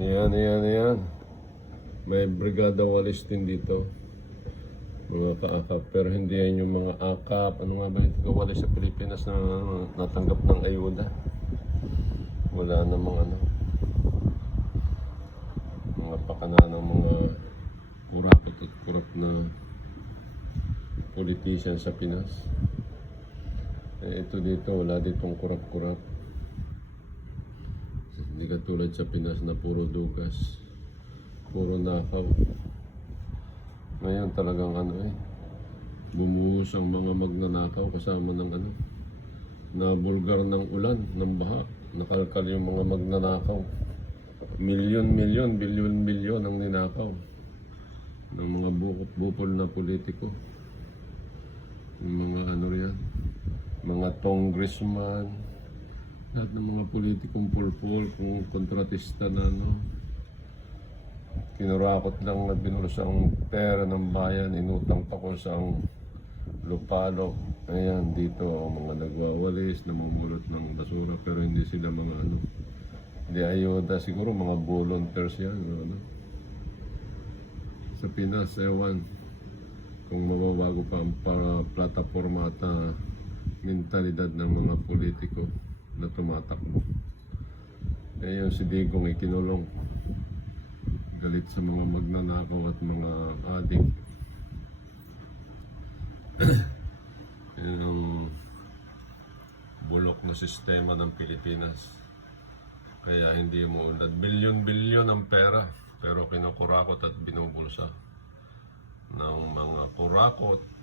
Ayan. May brigada walis din dito. Mga kaakap. Pero hindi yan yung mga akap. Ano nga ba yung taga-walis sa Pilipinas na natanggap ng ayuda? Wala namang ano. Mga pakana ng mga kurapot at kurap na politician sa Pinas. Ito dito, wala ditong kurap-kurap. Hindi katulad sa Pinas na puro dugas, puro nakaw. Ngayon talagang bumuhos ang mga magnanakaw kasama ng nabulgar ng ulan, ng baha. Nakalkal yung mga magnanakaw. Milyon-milyon, bilyon-bilyon ang ninakaw ng mga bukol na politiko. Yung mga riyan, mga congressman, lahat ng mga politikong pulpul, kung kontratista na kinurakot lang na binulos ang pera ng bayan, inutang pa ko sa lupalo. Ayan, dito mga nagwawalis, namumulot ng basura, pero hindi sila mga hindi ayuda, siguro mga volunteers yan. Sa Pinas, ewan kung mababago pa ang plataforma at mentalidad ng mga politiko na tumatakbo. Yung si Digong ikinulong. Galit sa mga magnanakaw at mga adik. Yung bulok na sistema ng Pilipinas. Kaya hindi mo unlad. Bilyon-bilyon ang pera, pero kinukurakot at binubulsa ng mga kurakot.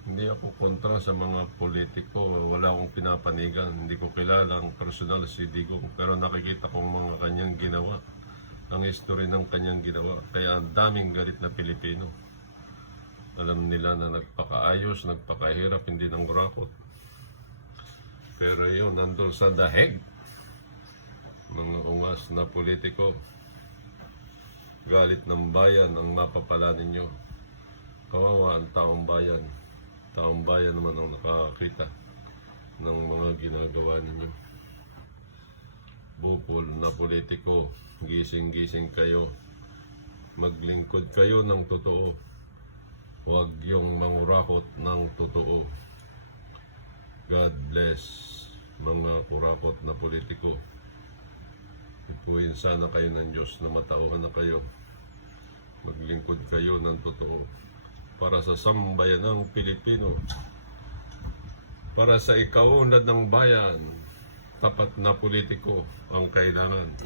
Hindi ako kontra sa mga politiko. Wala akong pinapanigan. Hindi ko kilala ang personal si Digong, pero nakikita kong mga kanyang ginawa, ang history ng kanyang ginawa. Kaya ang daming galit na Pilipino. Alam nila na nagpakaayos, nagpakahirap, hindi ng kurakot. Pero yun, nandun sa daheg. Mga ungas na politiko. Galit ng bayan ang napapala ninyo. Kawawa ang taong bayan. Taong bayan naman ang nakakita ng mga ginagawa ninyo. Bukol na politiko, gising-gising kayo. Maglingkod kayo ng totoo. Huwag yung mangurakot ng totoo. God bless mga kurakot na politiko. Ipuin sana kayo ng Diyos na matauhan na kayo. Maglingkod kayo ng totoo. Para sa sambayan ng Pilipino. Para sa ikaunlad ng bayan. Tapat na politiko ang kailangan.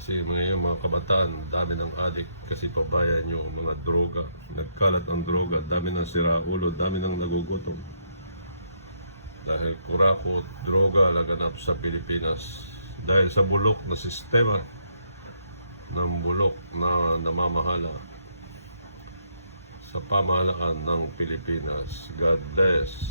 Kasi ngayon mga kabataan, dami ng adik. Kasi pabayan nyo mga droga. Nagkalat ang droga, dami ng siraulo, dami ng nagugutom. Dahil kurakot, droga laganap sa Pilipinas. Dahil sa bulok na sistema ng bulok na namamahala sa pamahalaan ng Pilipinas. God bless.